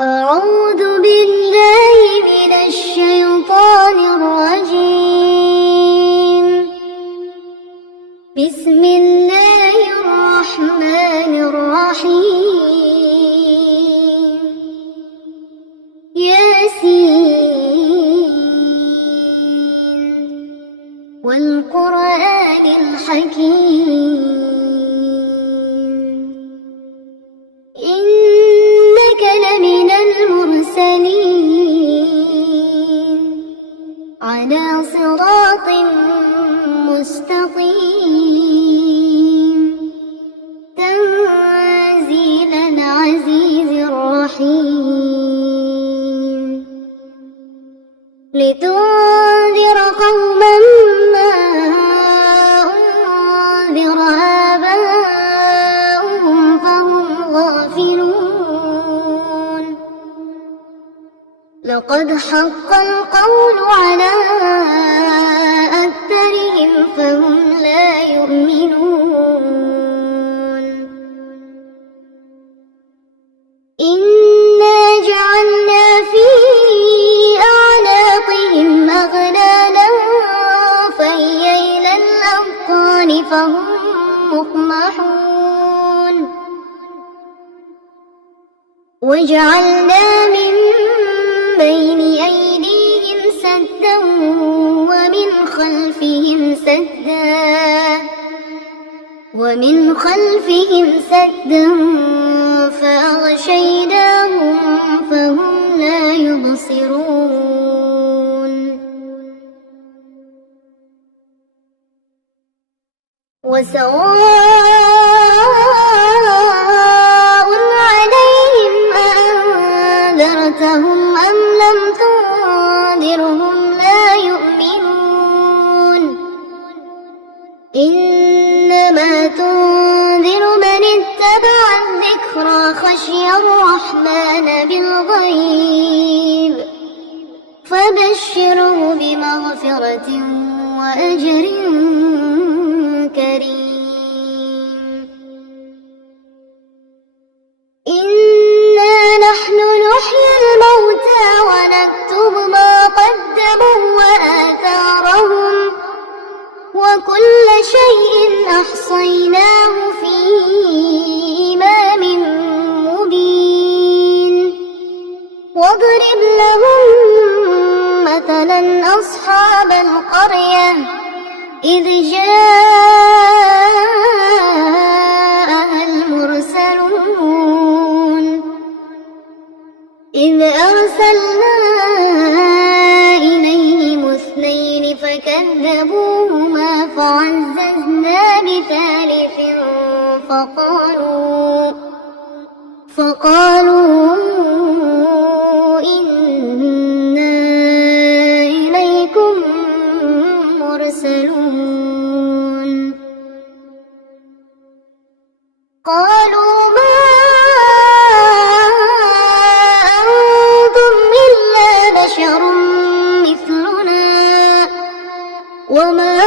أعوذ بالله من الشيطان الرجيم. بسم الله الرحمن الرحيم. ياسين والقرآن الحكيم. إنك لمن المرسلين على صراط مستقيم. تنزيل العزيز الرحيم. لتنذر قوما ما أنذر آباؤهم فهم غافلون. لقد حق القول على أكثرهم فهم لا يؤمنون. إنا جعلنا في أعناقهم أغلالا فهي إلى الأذقان فهم مقمحون. وجعلنا من بين أيديهم سدا ومن خلفهم سدا فأغشيناهم فهم لا يبصرون. وسواء عليهم أأنذرتهم أم لم تنذرهم لا يؤمنون. إنما تنذر من اتبع الذكرى خشي الرحمن بالغيب فبشره بمغفرة وأجر كريم. إنا نحن نحيي الموتى ونكتب ما قدموا وآثارهم وكل شيء أحصيناه في إمام مبين. واضرب لهم مثلا أصحاب القرية إذ جاءها المرسلون إذ أرسلنا إليهم اثنين فكذبوهما فعززنا بثالث فقالوا إنا إليكم مرسلون. قالوا ما أنتم إلا بشر مثلنا وما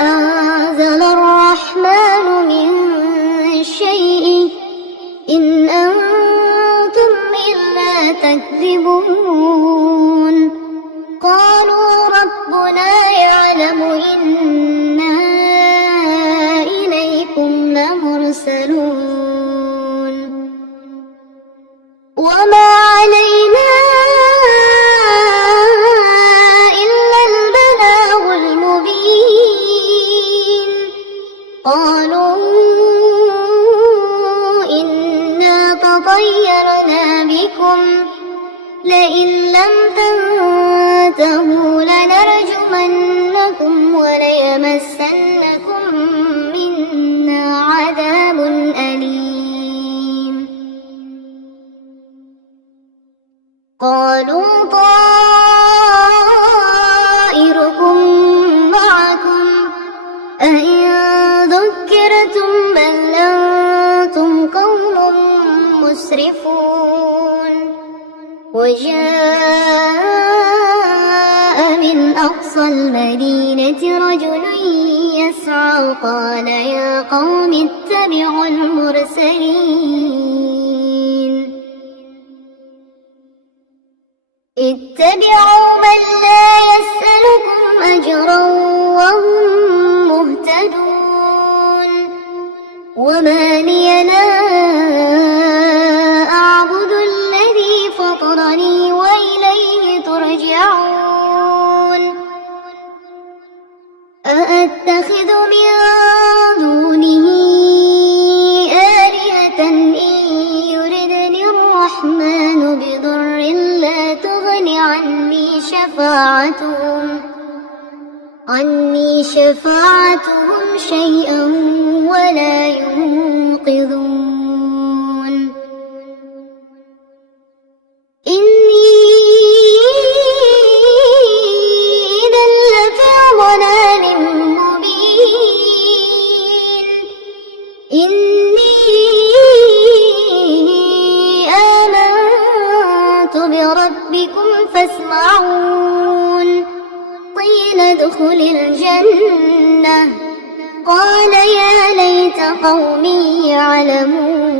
أنزل الرحمن من شيء إن أنتم إلا تكذبون. قالوا ربنا يعلم إنا إليكم لمرسلون وما علينا إلا البلاغ المبين. قالوا إنا تطيرنا بكم لئن لم تنتهوا لنرجمنكم وليمسنكم منا عذاب أليم. قالوا طائركم معكم أئن ذكرتم بل أنتم قوم مسرفون. وجاء من أقصى المدينة رجل يسعى قال يا قوم اتبعوا المرسلين اتبعوا من لا يسألكم أجرا وهم مهتدون وما لي لا أعبد الذي فطرني وإليه ترجعون أأتخذ من دونه آلهة إن يردني الرحمن بضر لا تغن عني شفاعتهم شيئا ولا ينقذون إني إذا لفي ضلال مبين إني آمنت بربكم فاسمعون قيل ادخل الجنة قال يا ليت قومي يعلمون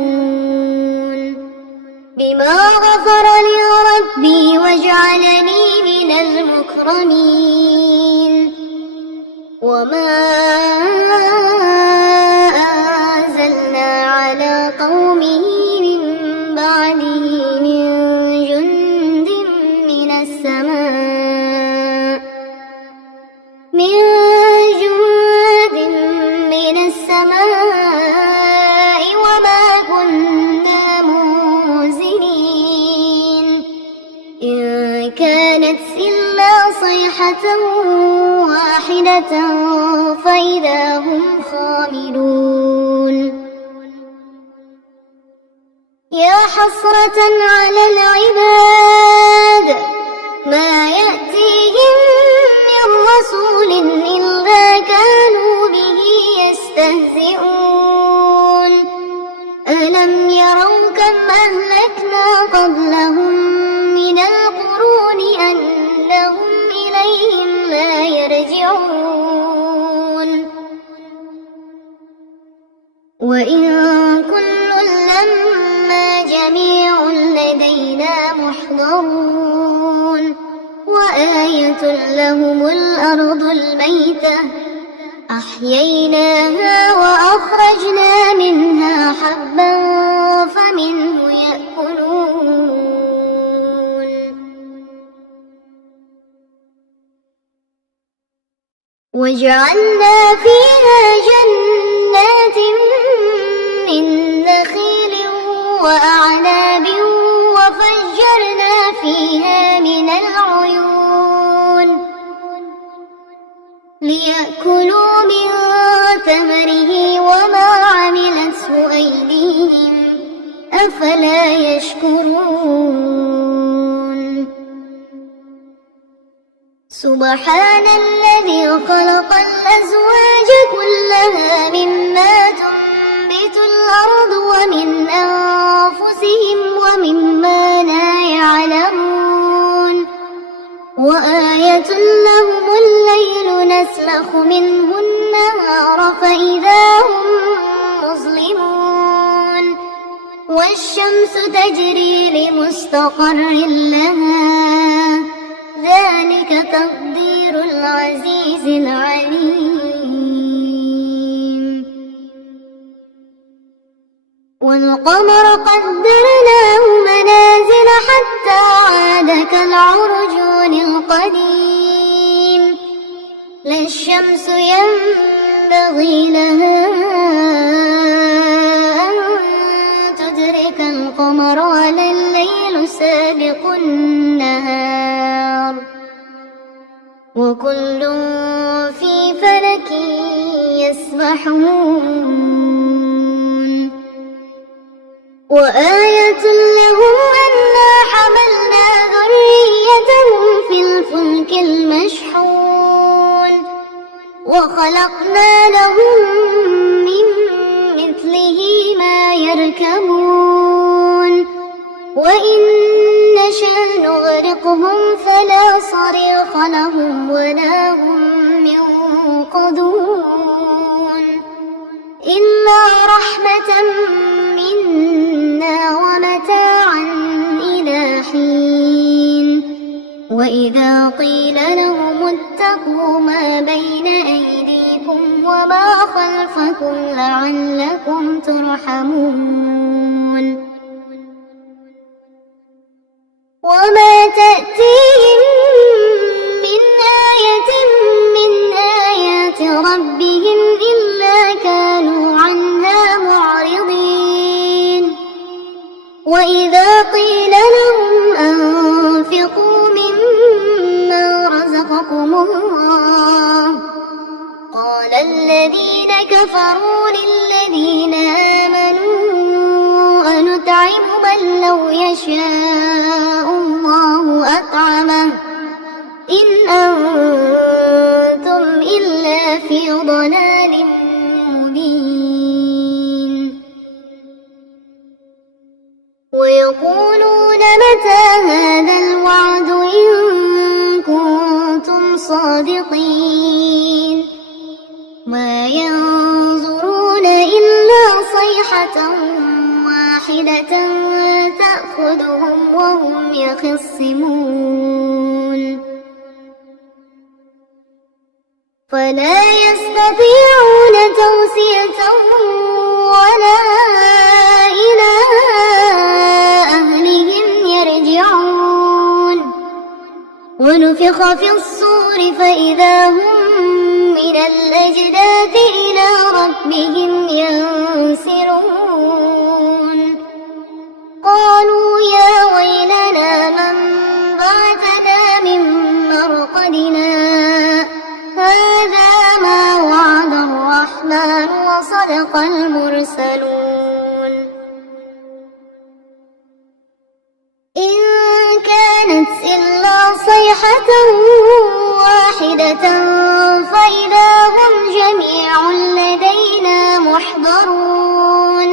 بما غفر لي ربي وجعلني من المكرمين وما أنزلنا على قومه من بعده من جند من السماء وما كنا منزلين إن كانت إلا صيحة واحدة فإذا هم خامدون يا حسرة على العباد ما يأتيهم من رسول إلا كانوا به يستهزئون ألم يروا كم أهلكنا قبلهم من القرون أنهم إليهم لا يرجعون وإن كل لما جميع لدينا محضرون وآية لهم الأرض الميتة أحييناها وأخرجنا منها حبا فمنه يأكلون وجعلنا فيها جنات من نخيل وأعناب وفجرنا فيها من العيون ليأكلوا من ثمره وما عملته أيديهم أفلا يشكرون سبحان الذي خلق الأزواج كلها مما تنبت الأرض ومن أنفسهم ومما لا يعلمون وآية لهم الليل نسلخ منه النهار فإذا هم مظلمون والشمس تجري لمستقر لها ذلك تقدير العزيز العليم والقمر قدرناه منازل حتى عاد كالعرجون القديم لا الشمس ينبغي لها أن تدرك القمر ولا الليل سابق النهار وكل في فلك يسبحون وآية لهم أنا حملنا ذريتهم في الفلك المشحون وخلقنا لهم من مثله ما يركبون وإن نشأ نغرقهم فلا صريخ لهم ولا هم ينقذون إلا رحمة منا ومتاعا إلى حين وإذا قيل لهم اتقوا ما بين أيديكم وما خلفكم لعلكم ترحمون وما تأتيهم من آية من آيات ربهم إلا كانوا عنها معرضين وإذا قيل لهم أنفقوا مما رزقكم الله قال الذين كفروا للذين آمنوا أنطعم من لو يشاء الله أطعمه إن أنتم إلا في ضلال مبين ويقولون متى هذا الوعد إن كنتم صادقين ما ينظرون إلا صيحة واحدة تأخذهم وهم يخصمون فلا يستطيعون توصية ولا إلى أهلهم يرجعون ونفخ في الصور فإذا هم من الأجداث إلى ربهم ينسلون قالوا يا ويلنا من بعثنا من مرقدنا هذا ما وعد الرحمن وصدق المرسلون إن كانت إلا صيحة واحدة فإذا هم جميع لدينا محضرون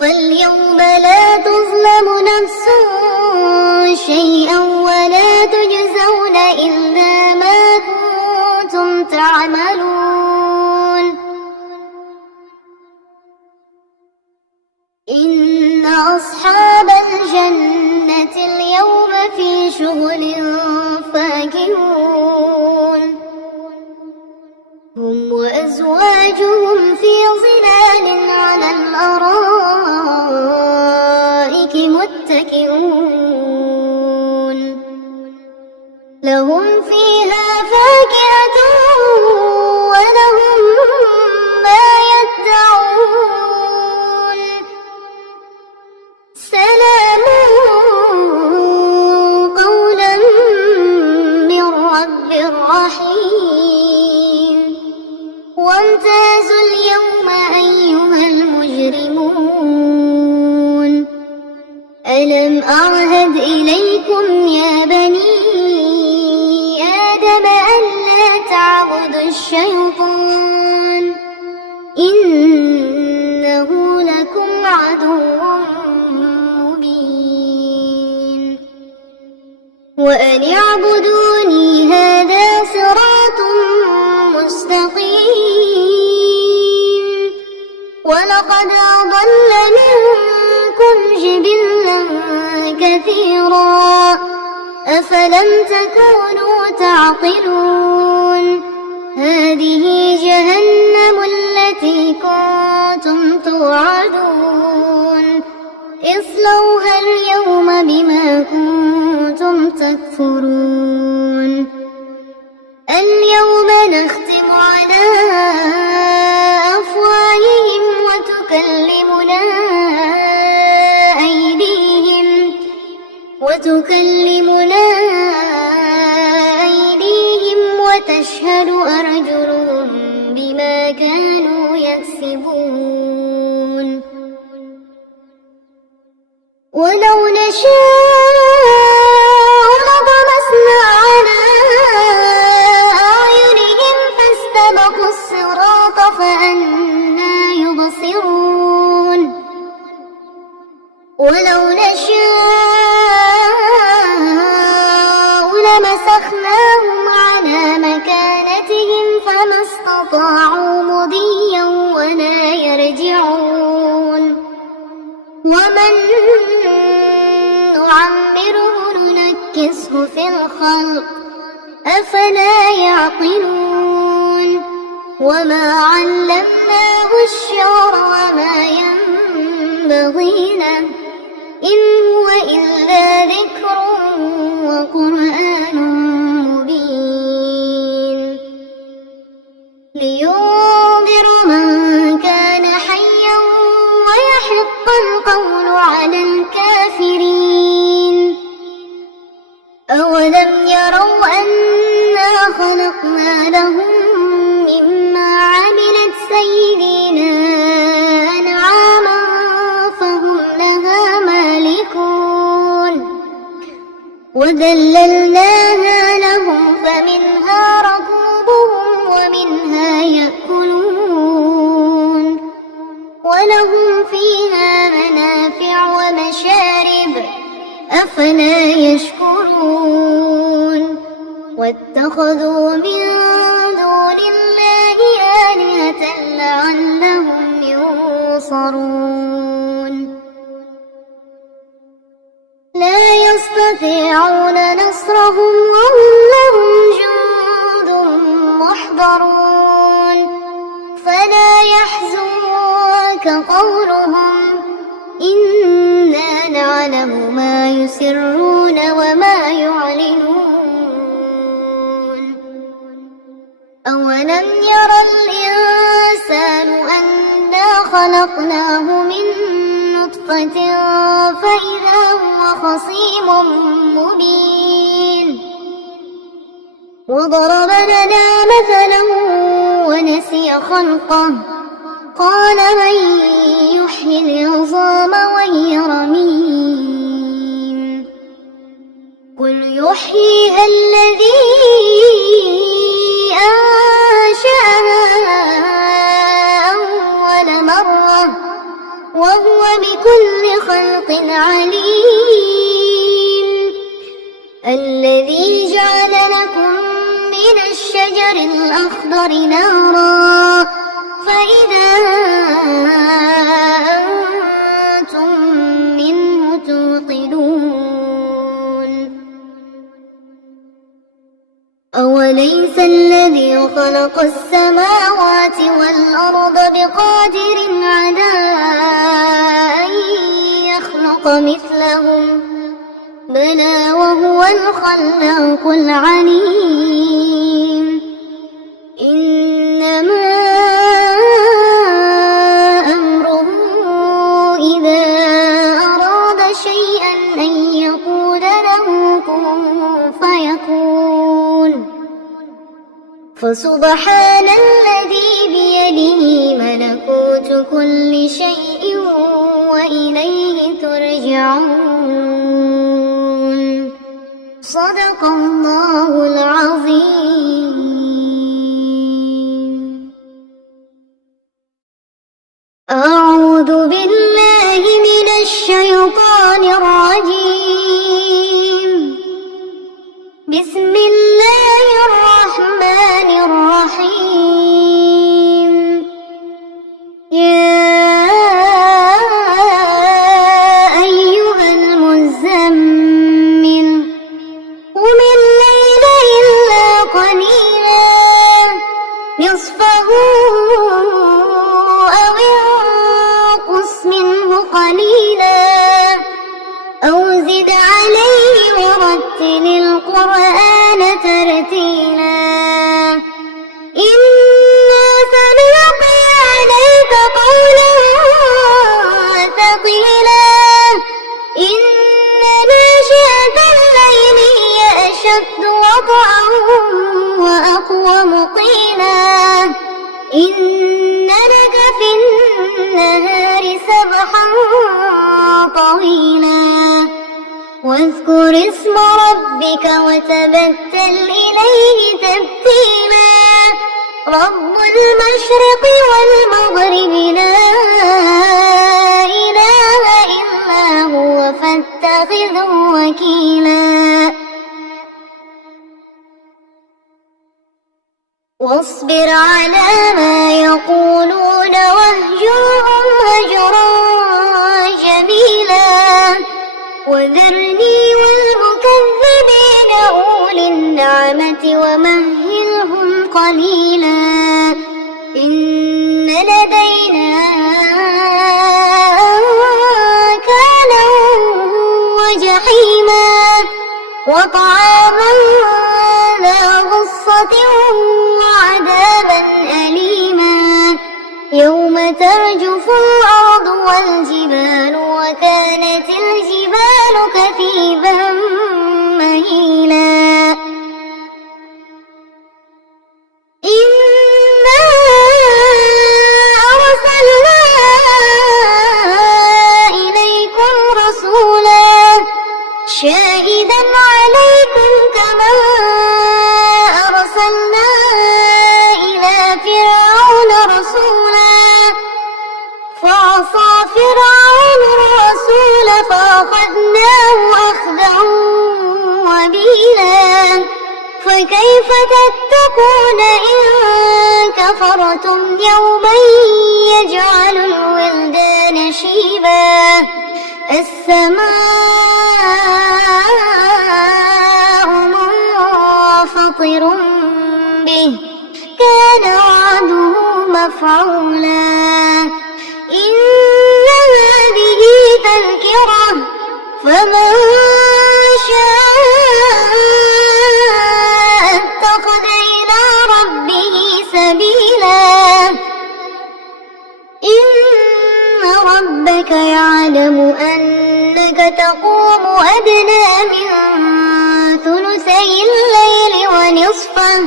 فاليوم لا تظلم نفس شيئا ولا تجزون إلا ما كنتم تعملون إن أصحاب الجنة اليوم في شغل فاكهون هم وأزواجهم في ظلال على الأرائك متكئون لهم فيها فاكهة ولهم ما يدعون سلام قولا من رب رحيم وامتازوا اليوم أيها المجرمون ألم أعهد إليكم يا بني آدم ألا تعبدوا الشيطان إنه لكم عدو مبين وأن اعبدوني هذا صراط مستقيم ولقد أضل منكم جبلا كثيرا أفلم تكونوا تعقلون هذه جهنم التي كنتم توعدون اصلوها اليوم بما كنتم تكفرون اليوم نختم على أفواههم وتكلمنا أيديهم وتشهد أرجلهم بما كانوا يكسبون ولو نشاء لطمسنا على أعينهم فاستبقوا الصراط فأنى يبصرون ولو نشاء لمسخناهم على مكانتهم فما استطاعوا مضيا ولا يرجعون ومن نعمره ننكسه في الخلق أفلا يعقلون وما علمناه الشعر وما ينبغي له إن هو إلا ذكر وقرآن مبين لينذر من كان حيا ويحق القول على الكافرين أولم يروا أنا خلقنا لهم مما عملت أيدينا أنعاما فهم لها مالكون وذللناها لهم فمنها ركوبهم ومنها يأكلون ولهم فيها منافع ومشارب أفلا يشكرون واتخذوا من دون الله آلهة لعلهم ينصرون لا يستطيعون نصرهم وهم لهم جند محضرون فلا يحزنك قولهم إنا نعلم ما يسرون وما يعلنون أولم ير الإنسان أنا خلقناه من نطفة فإذا هو خصيم مبين وضرب لنا مثلا ونسي خلقه قال من يحيي العظام وهي رميم قل يحييها الذي أنشأها أول مرة وهو بكل خلق عليم الذي جعل لكم من الشجر الأخضر نارا فإذا أنتم منه توقدون أوليس الذي خلق السماوات والأرض بقادر على أن يخلق مثلهم بلى وهو الخلاق العليم إنما أمره إذا أراد شيئا أن يقول له كن فيكون فسبحان الذي بيده ملكوت كل شيء وإليه ترجعون صدق الله العظيم. أعوذ بالله من الشيطان الرجيم بسم الله الرحمن الرحيم يا أيها المزمل قم الليل إلا قليلا نصفه أو انقص منه قليلا أو زد عليه ورتل القرآن ترتيلا إنا سنلقي عليك قولا ثقيلا إن ناشئة الليل هي أشد وطئا وأقوم قيلا إن لك في النهار سبحا طويلا واذكر اسم ربك وتبتل إليه تبتيلا رب المشرق والمغرب لا إله إلا هو فاتخذه وكيلا واصبر على ما يقولون واهجرهم هجرا جميلا وذرني والمكذبين وطعاما ذا غصة وعذابا أليما يوم ترجف الأرض والجبال وكانت الجبال كثيبا مهيلا إنا أرسلنا إليكم رسولا شاهدا عليكم كما أرسلنا إلى فرعون رسولا فعصى فرعون الرسول فأخذناه أخذا وبيلا فكيف تتقون إن كفرتم يوما يجعل الولدان شيبا السماء منفطر به كان وعده مفعولا إن هذه تذكرة فمن شاء اتخذ إلى ربه سبيلا إن ربك يعلم أنك تقوم أدنى من ثلثي الليل ونصفه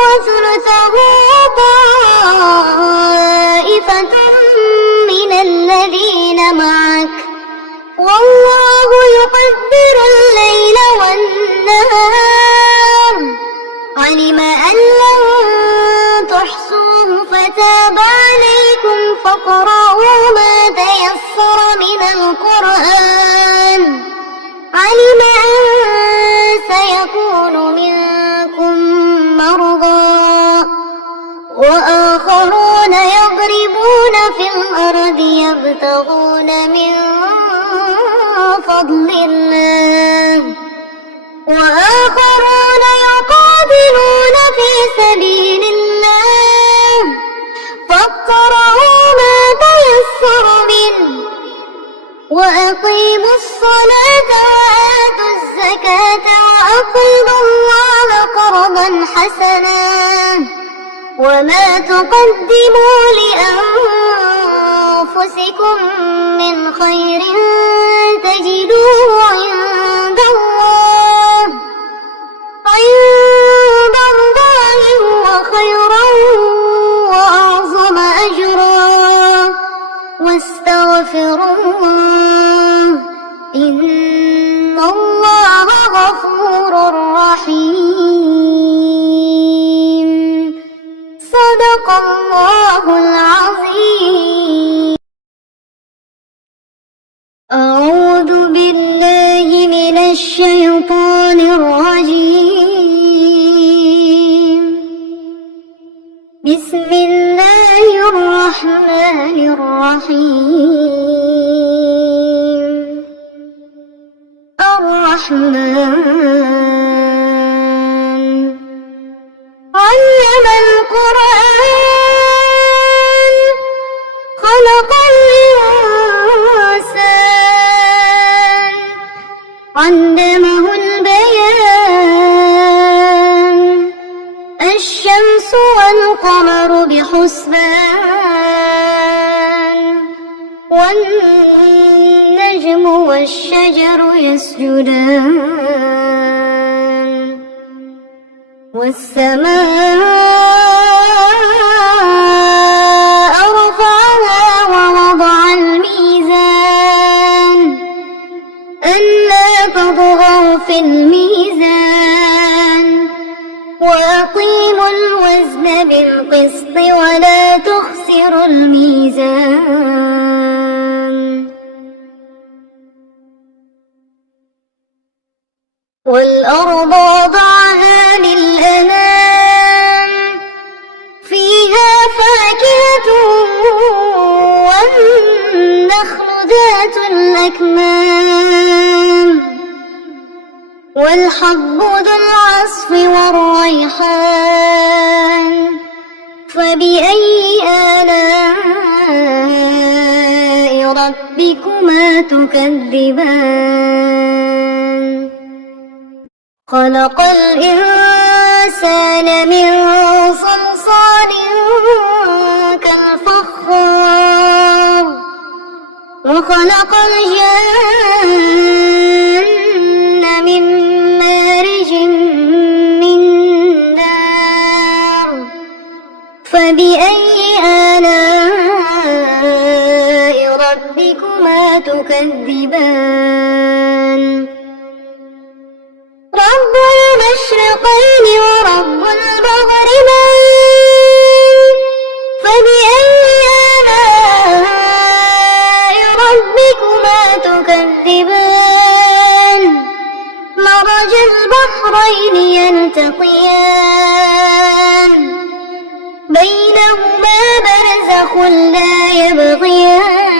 وثلثه طائفة من الذين معك والله يقدر الليل والنهار علم أن لن تحصوه فتاب عليكم فاقرؤوا ما تيسر من القرآن علم أن سيكون منكم مرضى وآخرون يضربون في الأرض يبتغون من فضل الله وآخرون يقاتلون في سبيل الله فاقرؤوا ما تيسر منه وأقيموا الصلاة وآتوا الزكاة وأقرضوا الله قرضا حسنا وما تقدموا لأنفسكم من خير تجدوه عند الله هو خيرا وأعظم أجرا واستغفروا الله إن الله غفور رحيم صدق الله العظيم أعوذ بالله من الشيطان الرجيم بسم الله الرحمن الرحيم الرحمن علم القرآن خلق الإنسان علمه البيان الشمس والقمر بحسبان والنجم والشجر يسجدان والسماء رفعها ووضع الميزان ألا تطغوا في الميزان وأقيموا الوزن بالقسط ولا تخسروا الميزان والأرض وضعها للأنام فيها فاكهة والنخل ذات الأكمام والحب ذو العصف والريحان فبأي آلاء ربكما تكذبان خلق الإنسان من صلصال كالفخار وخلق الجن من مارج من نار فبأي آلاء ربكما تكذبان رب المشرقين ورب المغربين فبأي آلاء ربكما تكذبان مرج البحرين يلتقيان بينهما برزخ لا يبغيان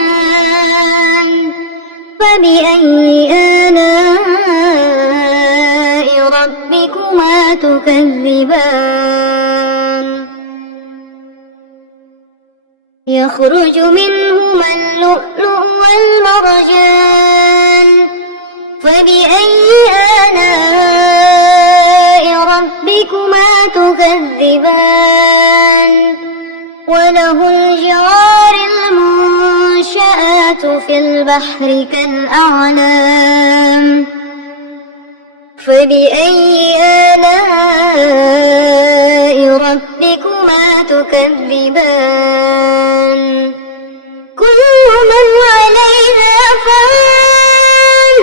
فبأي آلاء ربكما تكذبان يخرج منهما اللؤلؤ والمرجان فبأي آلاء ربكما تكذبان وله الجوار المنشآت في البحر كالأعلام فبأي آلاء ربكما تكذبان كل من عليها فان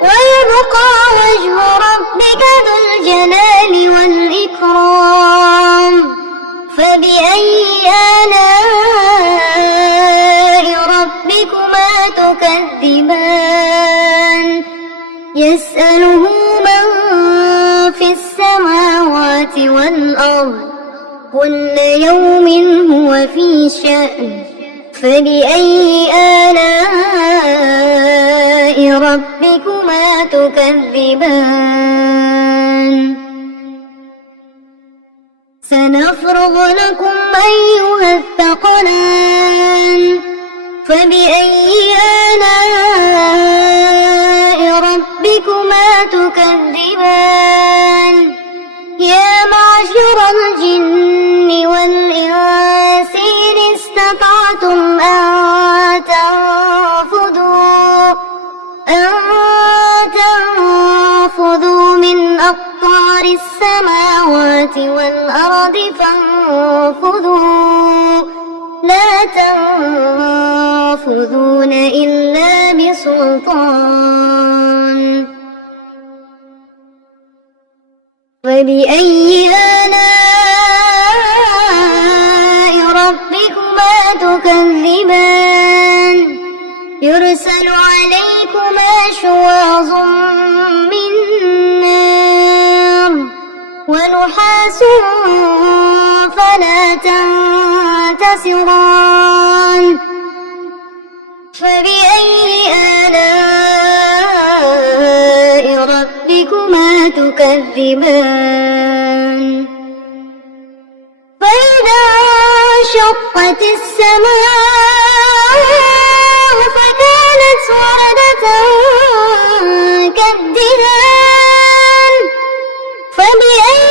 ويبقى وجه ربك ذو الجلال والإكرام فبأي آلاء ربكما تكذبان يسأله من في السماوات والأرض كل يوم هو في شأن فبأي آلاء ربكما تكذبان سنفرغ لكم أيها الثقلان فبأي آلاء ربكما تكذبان يا معشر الجن والإنس إن استطعتم أن تنفذوا من أقطار السماوات والأرض فانفذوا لا تنفذون إلا بسلطان فبأي آلاء ربكما تكذبان يرسل عليكما شواظ من نار ونحاس فلا تنتصران فبأي آلاء ربكما تكذبان فإذا انشقت السماء فكانت وردة كالدهان فبأي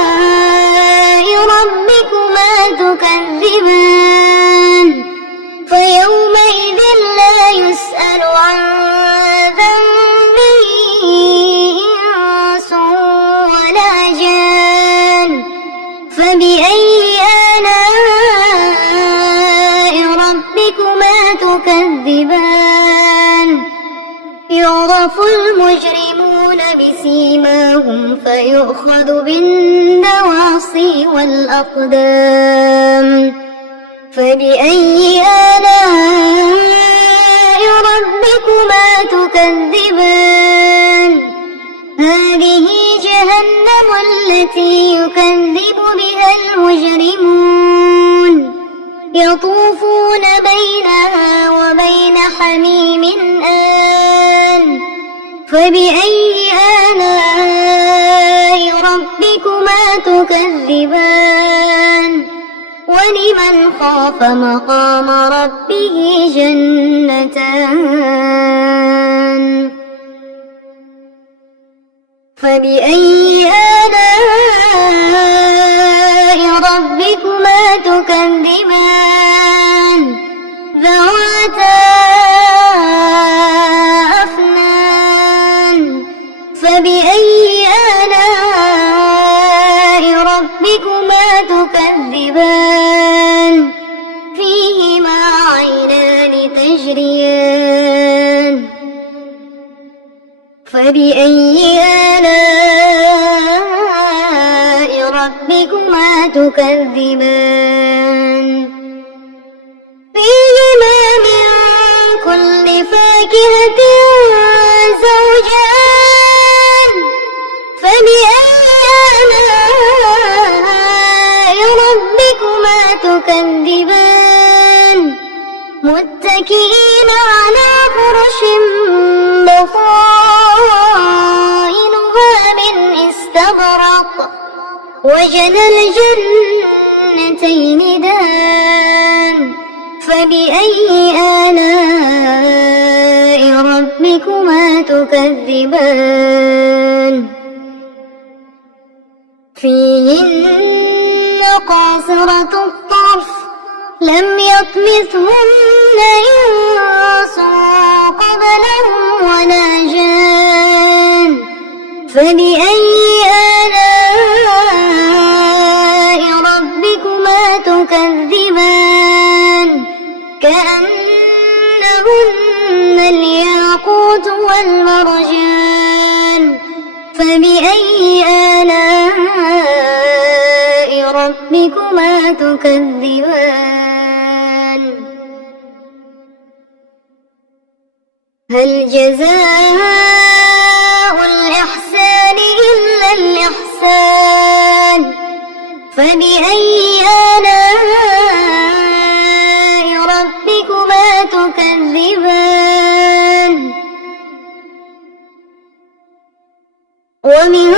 آلاء ربكما تكذبان فيومئذ لا يسأل عن ذنبه إنس ولا جان فبأي آلاء ربكما تكذبان يعرف المجرمون بسيماهم فيؤخذ بالنواصي والأقدام فبأي آلاء ربكما تكذبان هذه جهنم التي يكذب بها المجرمون يطوفون بينها وبين حميم آن فبأي آلاء ربكما تكذبان ولمن خاف مقام ربه جنتان فبأي آلاء ربكما تكذبان ذواتا أفنان فبأي آلاء ربكما تكذبان فيهما عينان تجريان فبأي آلاء ربكما تكذبان فيهما من كل فاكهة زوجان فبأي آلاء ربكما تكذبان متكئين على فرش بطائنها من استبرق وجنى الجنتين دان فبأي آلاء ربكما تكذبان فيهن قاصرات الطرف لم يطمثهن إنس قبلهم ولا جان فبأي آلاء ربكما تكذبان كأنهن الياقوت والمرجان فبأي آلاء ربكما تكذبان هل جزاء الإحسان إلا الإحسان فبأي آلاء ربكما تكذبان ومن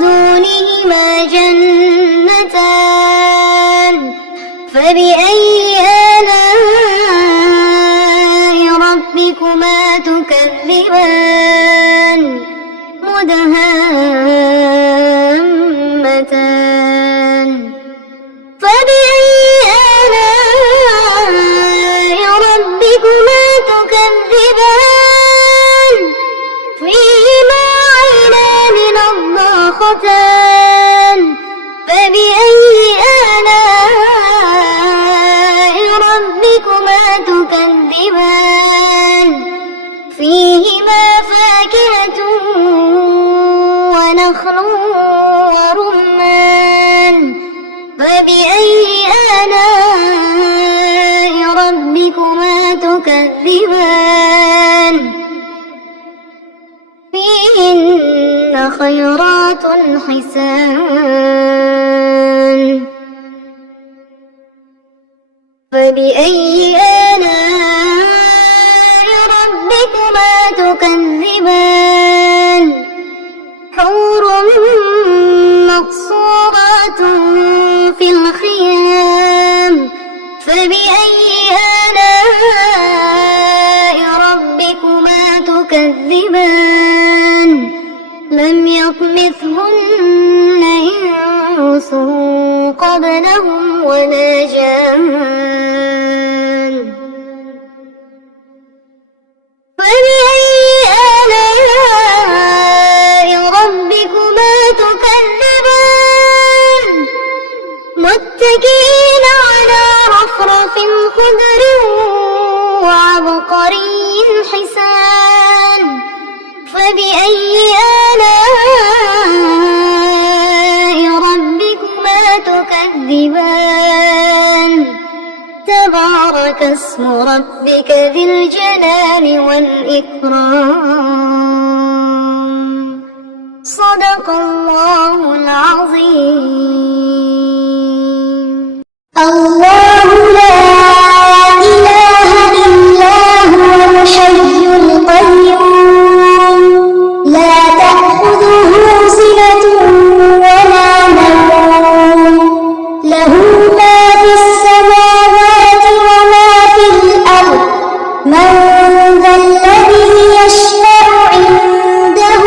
دونهما جنتان فبأي آلاء ربكما تكذبان مدهامتان فبأي آلاء ربكما تكذبان فيهما عينان نضاختان فبأي آلاء ربكما تكذبان فيهما فاكهة ونخل ورمان فبأي آلاء ربكما تكذبان فيهن خيرات حسان فبأي آلاء ربكما تكذبان حور مقصورات في الخيام فبأي آلاء ربكما تكذبان لم يطمثهن إنس قبلهم ولا جان فبأي آلاء ربكما تكذبان متكئين على رفرف خضر وعبقري حسان فبأي آلاء ربكما تكذبان تبارك اسم ربك ذي الجلال والإكرام صدق الله العظيم الله لا إله إلا هو الحي القيوم لا تأخذه سنة ولا نوم له ما في السماوات وما في الأرض من ذا الذي يشفع عنده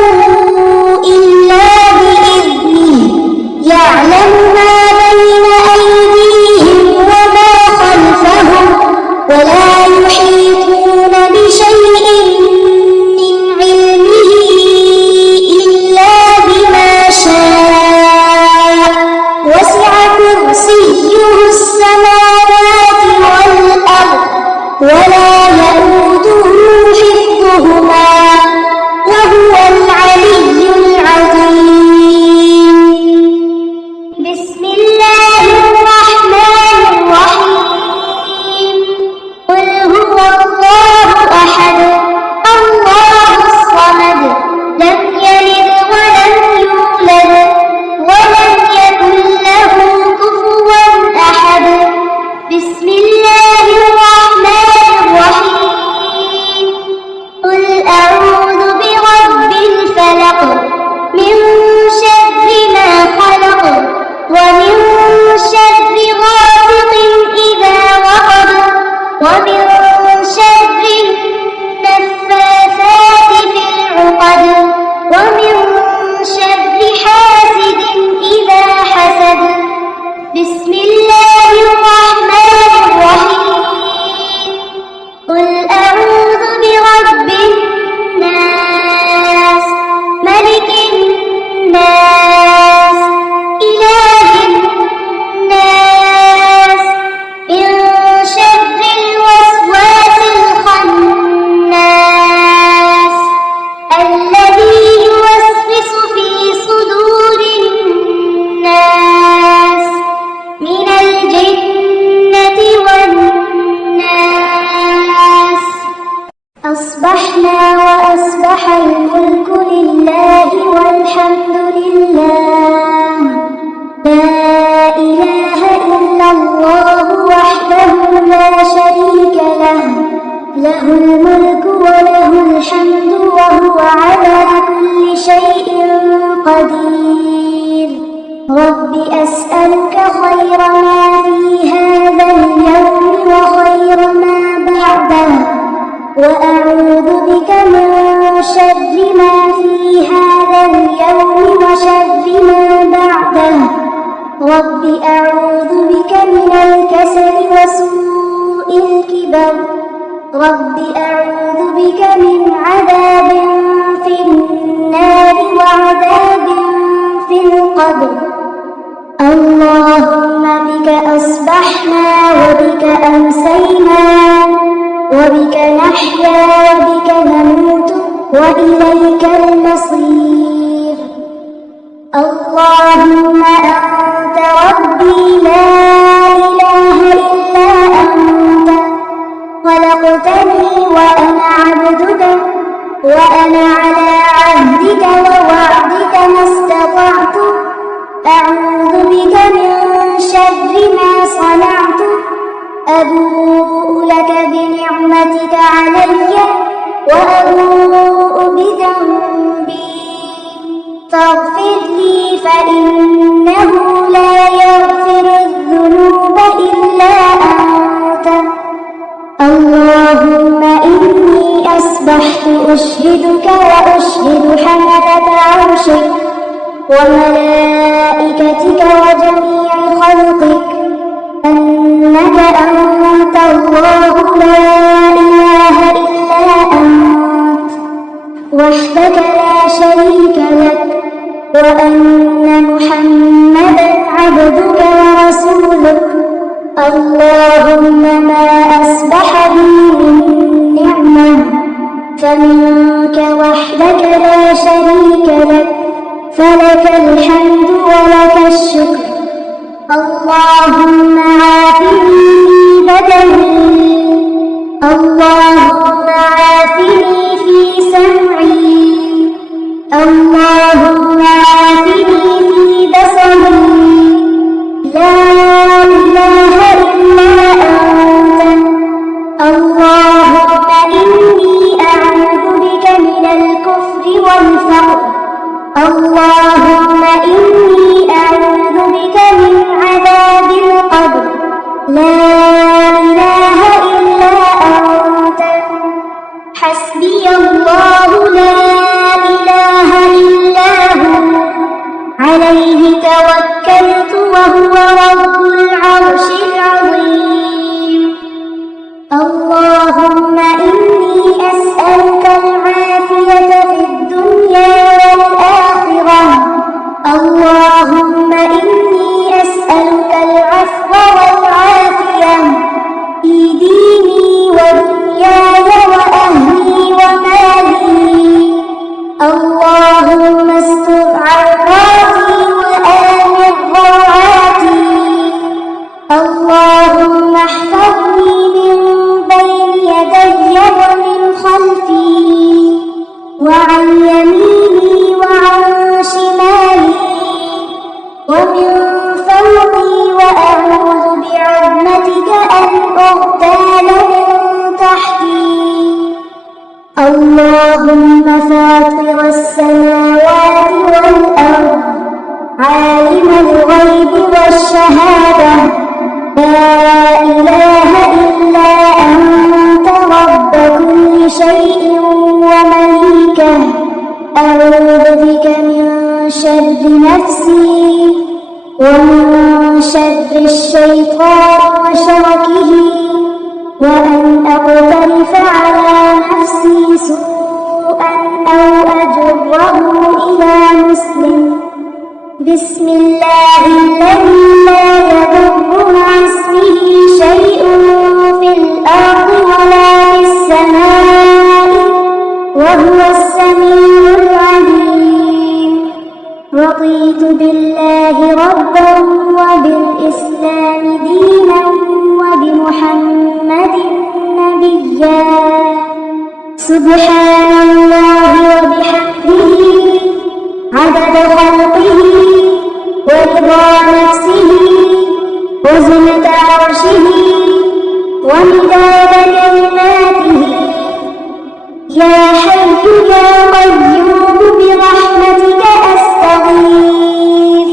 بسم الله الرحمن الرحيم قل أعوذ برب الفلق من شر ما خلق ومن شر غاسق إذا وقب ومن شر النفاثات في العقد ومن شر حاسد إذا حسد بسم الله الرحمن الرحيم قل أعوذ برب الناس ملك الناس إله الناس من شر الوسواس الخناس الذي يوسوس في صدور الناس من الجنة والناس أصبحنا وأصبح الملك لله والحمد لله لا إله إلا الله وحده لا شريك له له الملك وله الحمد وهو على كل شيء قدير رب أسألك خير ما في هذا اليوم وخير ما بعده وأعوذ بك من شر ما في هذا اليوم وشر ما بعده رب أعوذ بك من الكسل وسوء الكبر رب أعوذ بك من عذاب في النار وعذاب في القبر اللهم بك أصبحنا وبك أمسينا وبك نحيا وبك نموت وإليك المصير اللهم أنت ربي لا إله إلا أنت خلقتني وأنا عبدك وأنا على عهدك ووعدك ما استطعت أعوذ بك من شر ما صنعت أبوء لك بنعمتك علي وأبوء بذنبي فاغفر لي فإنه لا يغفر الذنوب إلا أنت اللهم إني أصبحت أشهدك وأشهد حملة عرشك وملائكتك وجميع خلقك أنك أنت الله لا إله إلا أنت وحدك لا شريك لك وأن محمدا عبدك ورسولك اللهم ما أصبح بي من نعمة فمنك وحدك لا شريك لك فلك الحمد ولك الشكر اللهم عافني في بدني اللهم عافني في سمعي اللهم عافني في بصري لا إله إلا أنت اللهم إني أعوذ بك من الكفر والفقر اللهم إني أعوذ بك من عذاب القبر لا إله إلا أنت حسبي الله لا إله إلا هو عليه توكلت وهو رب العرش العظيم اللهم إني أسألك العافية في الدنيا والآخرة اللهم إني أسألك العفو والعافية في ديني الأغتال من تحتي. اللهم فاطر السماوات والأرض عالم الغيب والشهادة لا إله إلا أنت رب كل شيء ومليكه أعوذ بك من شر نفسي ومن شر الشيطان وشركه وأن أقترف على نفسي سوءا أو أجره إلى مسلم. بسم الله الذي لا يضر مع اسمه شيء في الأرض ولا في السماء وهو السميع العليم. رضيت بالله ربا وبالإسلام دينا وبمحمد نبيا. سبحان الله وبحمده عدد خلقه ورضا نفسه وزنة عرشه ومداد كلماته. يا حي يا قيوم برحمتك أستغيث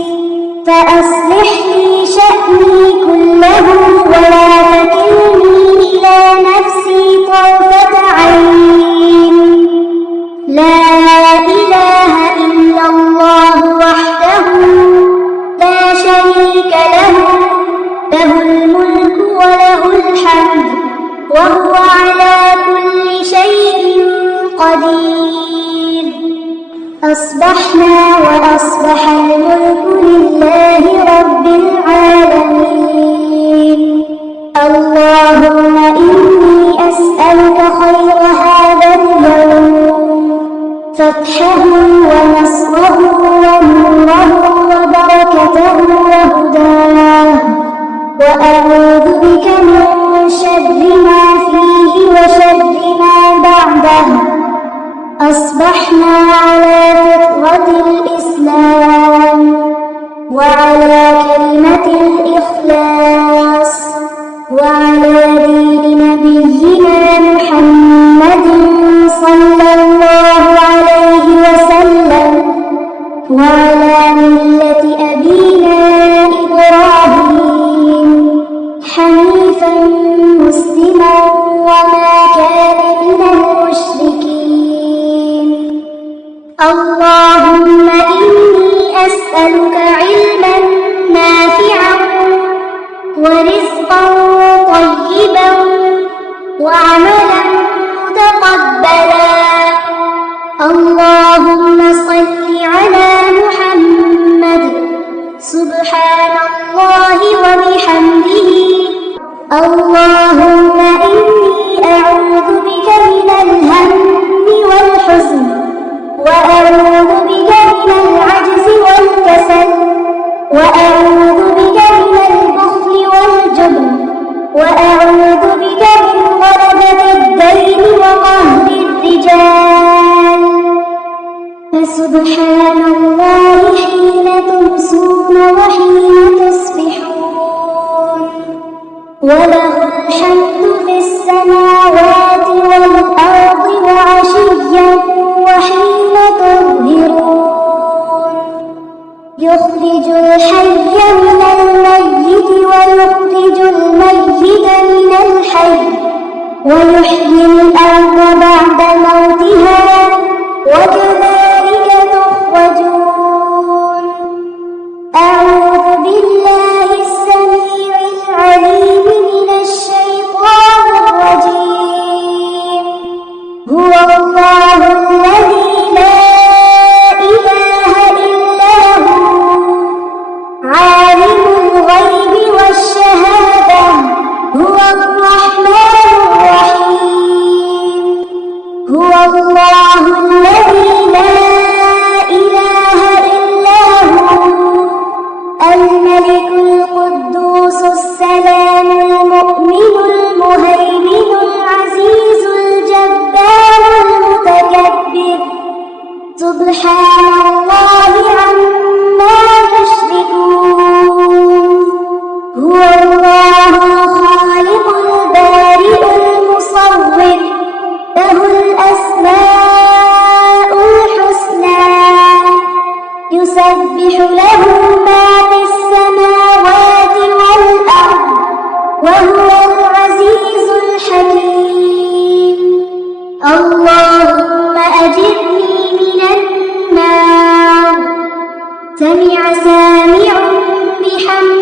فأصلح لي شأني كله ولا تكلني إلى نفسي طرفة عين. لا إله إلا الله وحده لا شريك له له الملك وله الحمد وهو على كل شيء قدير. أصبحنا وأصبح الملك لله رب العالمين. اللهم إني أسألك خير هذا اليوم فتحه ونصره ونوره وبركته وهداه وأعوذ بك من شر ما فيه وشر ما بعده. أصبحنا على فطرة الإسلام وعلى كلمة الإخلاص وعلى دين نبينا محمد صلى الله عليه وسلم وعلى ملة أبينا إبراهيم حنيفا مسلما وما كان من المشركين. اللهم إني أسألك علما نافعا ورزقا طيبا وعملا متقبلا. اللهم صل على محمد. سبحان الله وبحمده. اللهم إني أعوذ بك من الهم والحزن وأعوذ بك من العجز والكسل وأعوذ بك من البخل والجبن وأعوذ بك من غلبة الدين وقهر الرجال. فسبحان الله حين تمسون وحين تصبحون وله الحمد في السماوات والأرض وعشيا وحين تظهرون. يخرج الحي من الميت ويخرج الميت من الحي ويحيي الأرض بعد موتها وكذلك تخرجون. أعوذ بالله السميع العليم من الشيطان الرجيم. هو الله الذي لا إله إلا هو عالم الغيب والشهادة هو الرحمن الرحيم. هو الله الذي لا العزيز الحكيم. اللهم أجرني من النار. سمع سامع بحمده